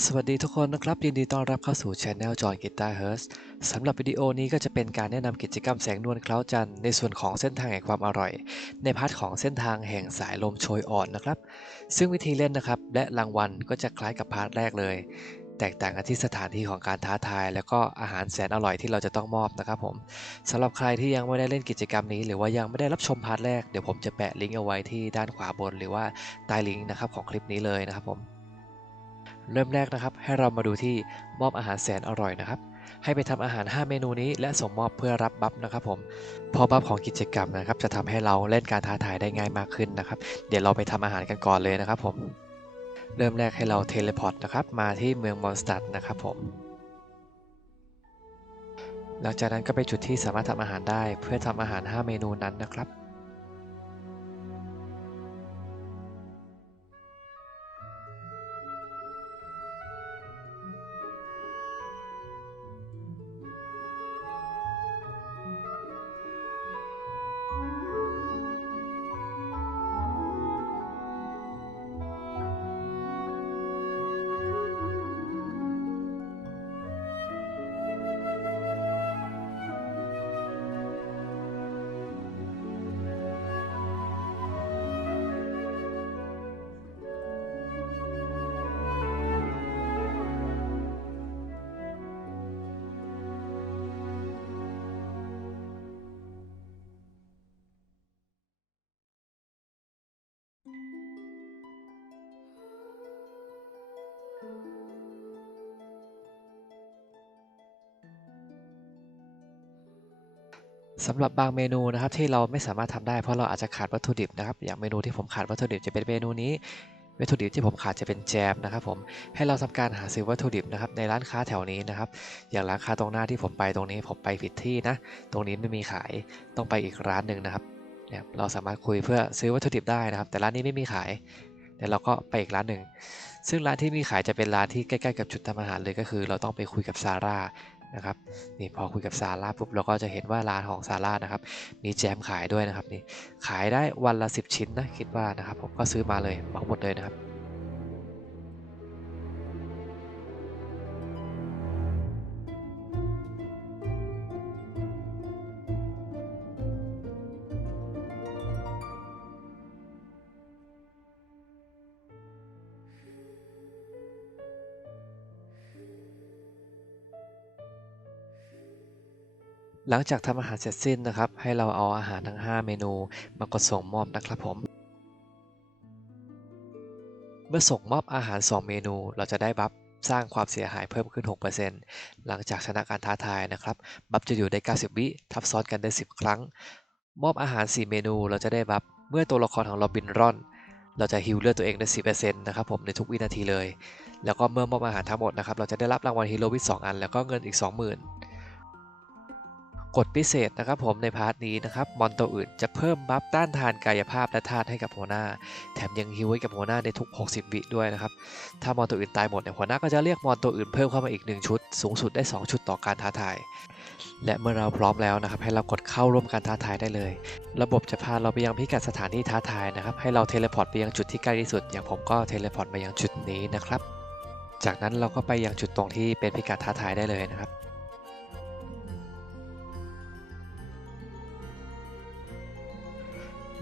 สวัสดีทุกคนนะครับ ยินดีต้อนรับเข้าสู่ช anel จอห์นกีตาร์เฮิร์สสำหรับวิดีโอนี้ก็จะเป็นการแนะนำกิจกรรมแสงนวลเคล้าจันทร์ในส่วนของเส้นทางแห่งความอร่อย ในพาร์ทของเส้นทางแห่งสายลมโชยอ่อนนะครับ ซึ่งวิธีเล่นนะครับ และรางวัลก็จะคล้ายกับพาร์ทแรกเลย แตกต่างกันที่สถานที่ของการท้าทาย แล้วก็อาหารแสนอร่อยที่เราจะต้องมอบนะครับผมสำหรับใครที่ยังไม่ได้เล่นกิจกรรมนี้ หรือว่ายังไม่ได้รับชมพาร์ทแรกเดี๋ยวผมจะแปะลิงก์เอาไว้ที่ด้านขวาบน หรือว่าใต้ลิงก์นะครับของคลิปนี้เลยนะครับผม เริ่มแรกนะครับ ให้เรามาดูที่มอบอาหารแสนอร่อยนะครับ ให้ไปทำอาหาร 5 เมนูนี้ และส่งมอบเพื่อรับบัฟนะครับผมพอบัฟของกิจกรรมนะครับ จะทำให้เราเล่นการท้าทายได้ง่ายมากขึ้นนะครับ เดี๋ยวเราไปทำอาหารกันก่อนเลยนะครับผมเริ่มแรกให้เราเทเลพอร์ตนะครับมาที่เมืองมอนสตัดนะครับผมหลังจากนั้นก็ไปจุดที่สามารถทำอาหารได้เพื่อทำอาหาร 5 เมนูนั้นนะครับ สำหรับบางเมนูนะครับที่เราไม่สามารถทำได้เพราะเราอาจจะขาดวัตถุดิบนะครับอย่างเมนูที่ผมขาดวัตถุดิบจะเป็นเมนูนี้วัตถุดิบที่ผมขาดจะเป็นแจมนะครับผมให้เราทำการหาซื้อวัตถุดิบนะครับในร้านค้าแถวนี้นะครับ อย่างร้านค้าตรงหน้าที่ผมไปตรงนี้ผมไปผิดที่นะ ตรงนี้ไม่มีขายต้องไปอีกร้านหนึ่งนะครับเนี่ยเราสามารถคุยเพื่อซื้อวัตถุดิบได้นะครับ แต่ร้านนี้ไม่มีขายเดี๋ยวเราก็ไปอีกร้านหนึ่งซึ่งร้านที่มีขายจะเป็นร้านที่ใกล้ๆกับจุดทำอาหารเลยก็คือ เราต้องไปคุยกับซาร่า นะครับนี่พอคุยกับซาร่าปุ๊บเราก็จะเห็นว่าร้านของซาร่านะครับมีแจมขายด้วยนะครับนี่ขายได้วันละ 10 ชิ้นนะคิดว่านะครับผมก็ซื้อมาเลยมาหมดเลยนะครับ หลังจากทำอาหารเสร็จสิ้นนะครับ ให้เราเอาอาหารทั้ง 5 เมนูมากดส่งมอบนะครับผม เมื่อส่งมอบอาหาร 2 เมนูเราจะได้บัฟสร้างความเสียหายเพิ่มขึ้น 6%หลังจากชนะการท้าทายนะครับ บัฟจะอยู่ได้ 90 วิทับซ้อนกันได้ 10 ครั้ง มอบอาหาร 4 เมนูเราจะได้บัฟเมื่อตัวละครของเราบินร่อน เราจะฮิลเลือดตัวเองได้ 10%นะครับผมในทุกวินาทีเลย แล้วก็เมื่อมอบอาหารทั้งหมดนะครับ เราจะได้รับรางวัลฮีโร่วิท2อัน แล้วก็เงินอีก 20,000 กฎพิเศษนะครับผมในพาร์ทนี้นะครับมอนตัวอื่นจะเพิ่มบัฟต้านทานกายภาพและธาตุให้กับหัวหน้า แถมยังฮิวให้กับหัวหน้าในทุก 60 วิด้วยนะครับ ถ้ามอนตัวอื่นตายหมดเนี่ยหัวหน้าก็จะเรียกมอนตัวอื่นเพิ่มเข้ามาอีก 1 ชุด สูงสุดได้ 2 ชุดต่อการท้าทาย และเมื่อเราพร้อมแล้วนะครับ ให้เรากดเข้าร่วมการท้าทายได้เลย ระบบจะพาเราไปยังพิกัดสถานที่ท้าทายนะครับให้เราเทเลพอร์ตไปยังจุดที่ใกล้ที่สุด อย่างผมก็เทเลพอร์ตมายังจุดนี้นะครับ จากนั้นเราก็ไปยังจุดตรงที่เป็นพิกัดท้าทายได้เลยนะครับ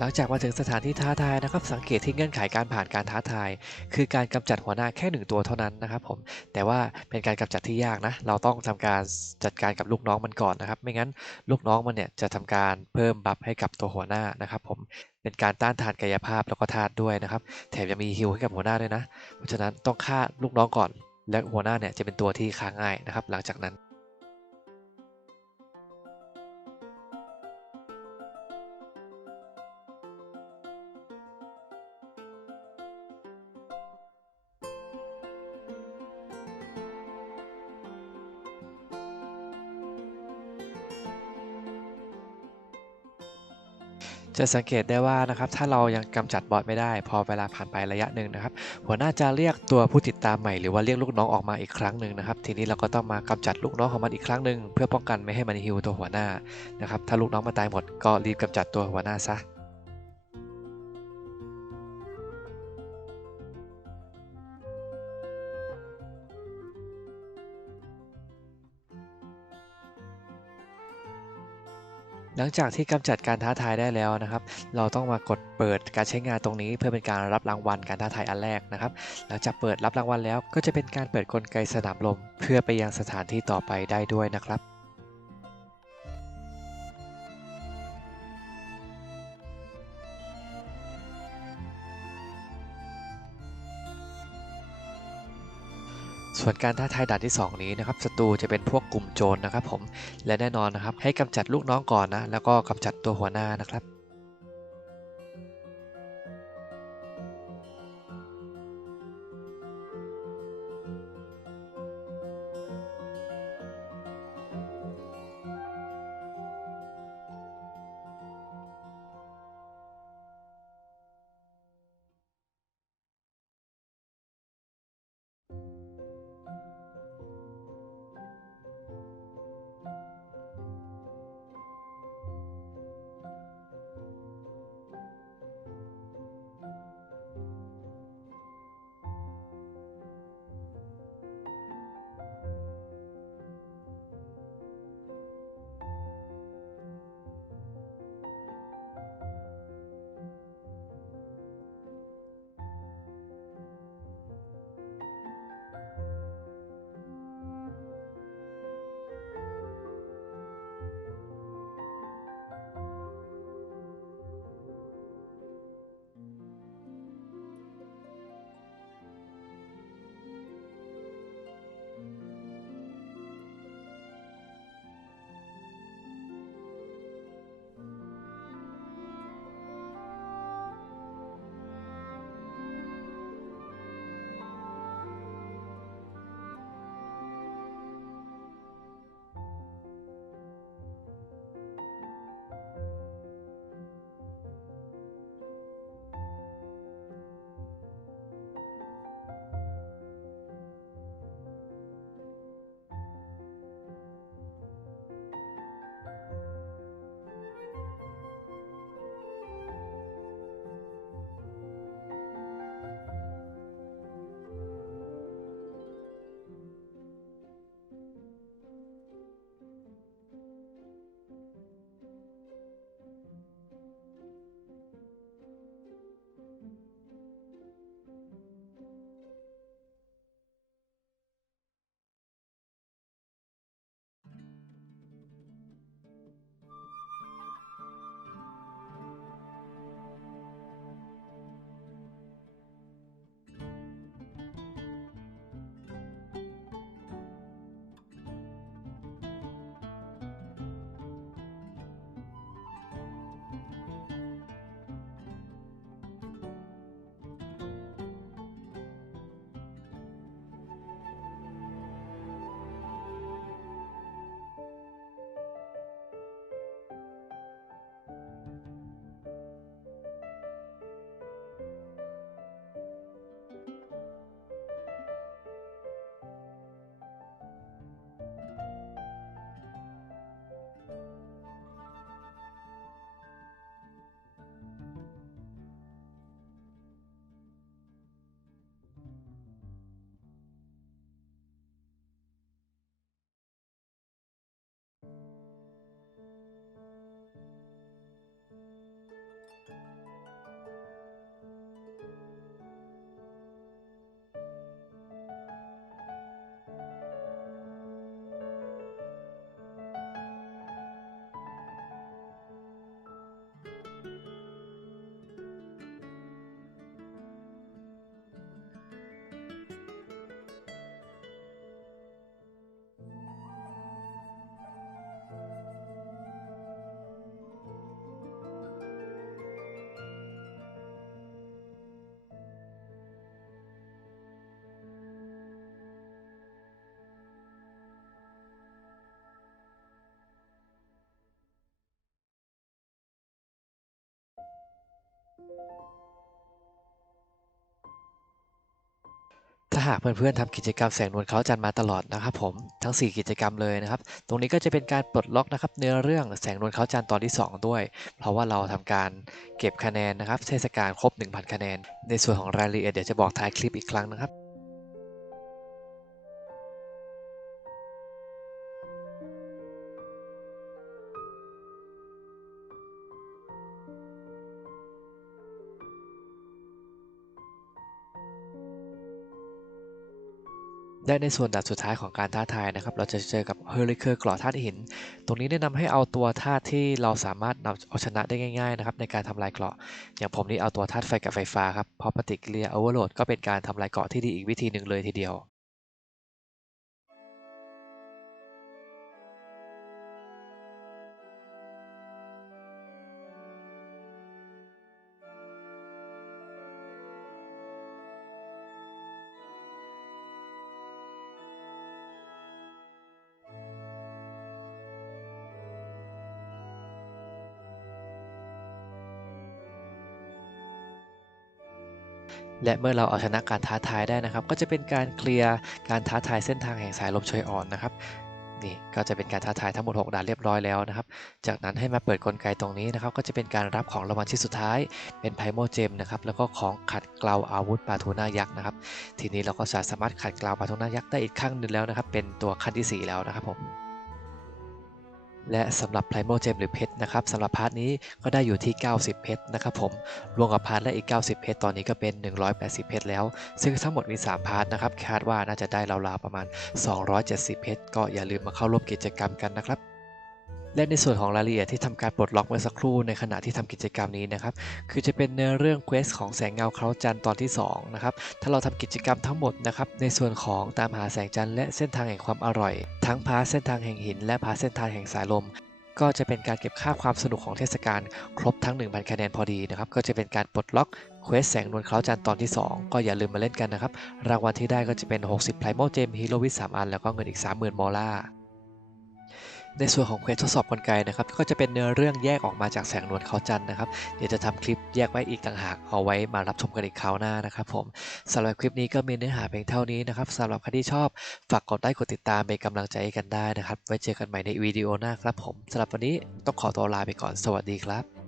หลังจากมาถึงสถานที่ท้าทายนะครับ สังเกตที่เงื่อนไขการผ่านการท้าทาย คือการกำจัดหัวหน้าแค่หนึ่งตัวเท่านั้นนะครับผมแต่ว่าเป็นการกำจัดที่ยากนะ เราต้องทำการจัดการกับลูกน้องมันก่อนนะครับ ไม่งั้นลูกน้องมันเนี่ยจะทำการเพิ่มบัฟให้กับตัวหัวหน้านะครับผมเป็นการต้านทานกายภาพแล้วก็ธาตุด้วยนะครับแถมยังมีฮิลให้กับหัวหน้าด้วยนะ เพราะฉะนั้นต้องฆ่าลูกน้องก่อน และหัวหน้าเนี่ยจะเป็นตัวที่ฆ่าง่ายนะครับ หลังจากนั้น จะสังเกตได้ว่านะครับถ้าเรายังกำจัดบอทไม่ได้ พอเวลาผ่านไประยะหนึ่งนะครับหัวหน้าจะเรียกตัวผู้ติดตามใหม่หรือว่าเรียกลูกน้องออกมาอีกครั้งหนึ่งนะครับทีนี้เราก็ต้องมากำจัดลูกน้องของมันอีกครั้งหนึ่งเพื่อป้องกันไม่ให้มันฮิวตัวหัวหน้านะครับถ้าลูกน้องมาตายหมดก็รีบกำจัดตัวหัวหน้าซะ หลังจากที่กำจัดการท้าทายได้แล้วนะครับ เราต้องมากดเปิดการใช้งานตรงนี้เพื่อเป็นการรับรางวัลการท้าทายอันแรกนะครับ หลังจากเปิดรับรางวัลแล้วก็จะเป็นการเปิดกลไกสนามลม เพื่อไปยังสถานที่ต่อไปได้ด้วยนะครับ ส่วนการท้าทายด่านที่ 2 นี้นะครับศัตรูจะเป็นพวกกลุ่มโจรนะครับผมและแน่นอนนะครับให้กำจัดลูกน้องก่อนนะแล้วก็กำจัดตัวหัวหน้านะครับ ถ้าหากเพื่อนๆทำกิจกรรมแสงนวลเขาจันทร์มาตลอดนะครับผมทั้ง 4 กิจกรรมเลยนะครับ ตรงนี้ก็จะเป็นการปลดล็อกนะครับเนื้อเรื่องแสงนวลเขาจันทร์ตอนที่ 2 ด้วย เพราะว่าเราทำการเก็บคะแนนนะครับเทศกาลครบ 1,000 คะแนน ในส่วนของรายละเอียดเดี๋ยวจะบอกท้ายคลิปอีกครั้งนะครับ ได้ในส่วนดับสุดท้ายของการท้าทายนะครับ เราจะเจอกับเฮอริเคอร์กรอธาตุหิน ตรงนี้แนะนำให้เอาตัวธาตุที่เราสามารถนำเอาชนะได้ง่ายๆนะครับในการทำลายเกราะ อย่างผมนี่เอาตัวธาตุไฟกับไฟฟ้าครับ เพราะปฏิกิริยาโอเวอร์โหลดก็เป็นการทำลายเกราะที่ดีอีกวิธีหนึ่งเลยทีเดียว และเมื่อเราเอาชนะการท้าทายได้นะครับ ก็จะเป็นการเคลียร์การท้าทายเส้นทางแห่งสายลมโชยอ่อนนะครับนี่ก็จะเป็นการท้าทายทั้งหมด 6ด่านเรียบร้อยแล้วนะครับ จากนั้นให้มาเปิดกลไกตรงนี้นะครับ ก็จะเป็นการรับของรางวัลชิ้นสุดท้าย เป็นไพโมเจมนะครับ แล้วก็ของขัดเกลาอาวุธปาทูน่ายักษ์นะครับ ทีนี้เราก็สามารถขัดเกลาปาทูน่ายักษ์ได้อีกขั้นหนึ่งแล้วนะครับ เป็นตัวขั้นที่ 4 แล้วนะครับผม และสำหรับไพรโมเจมหรือเพชรนะครับสำหรับพาร์ทนี้ก็ได้อยู่ที่ 90 เพชรนะครับผมรวมกับพาร์ทและอีก 90 เพชรตอนนี้ก็เป็น 180 เพชรแล้ว ซึ่งทั้งหมดมี 3 พาร์ทนะครับคาดว่าน่าจะได้ราวๆประมาณ 270 เพชรก็อย่าลืมมาเข้าร่วมกิจกรรมกันนะครับ และในส่วนของรายละเอียดที่ทำการปลดล็อกเมื่อสักครู่ในขณะที่ทำกิจกรรมนี้นะครับ คือจะเป็นเนื้อเรื่องเควสของแสงเงาเคราจันทร์ตอนที่2นะครับ ถ้าเราทำกิจกรรมทั้งหมดนะครับ ในส่วนของตามหาแสงจันทร์และเส้นทางแห่งความอร่อย ทั้งพาเส้นทางแห่งหิน และพาเส้นทางแห่งสายลม ก็จะเป็นการเก็บค่าความสนุกของเทศกาลครบทั้ง 1,000 คะแนนพอดีนะครับ ก็จะเป็นการปลดล็อกเควสแสงนวลเคราจันทร์ตอนที่ 2 ก็อย่าลืมมาเล่นกันนะครับ รางวัลที่ได้ก็จะเป็น 60ไพรโมเจมฮีโรวิส3อัน แล้วก็เงินอีก 30,000มอลลาร์ ในส่วนของเควสทดสอบกลไกนะครับ ก็จะเป็นเนื้อเรื่องแยกออกมาจากแสงนวลเขาจันทร์นะครับ เดี๋ยวจะทำคลิปแยกไว้อีกต่างหาก เอาไว้มารับชมกันอีกคราวหน้านะครับผมสำหรับคลิปนี้ก็มีเนื้อหาเพียงเท่านี้นะครับสำหรับใครที่ชอบฝากกดไลค์กดติดตามเป็นกำลังใจกันได้นะครับ ไว้เจอกันใหม่ในวิดีโอหน้าครับผมสำหรับวันนี้ต้องขอตัวลาไปก่อนสวัสดีครับ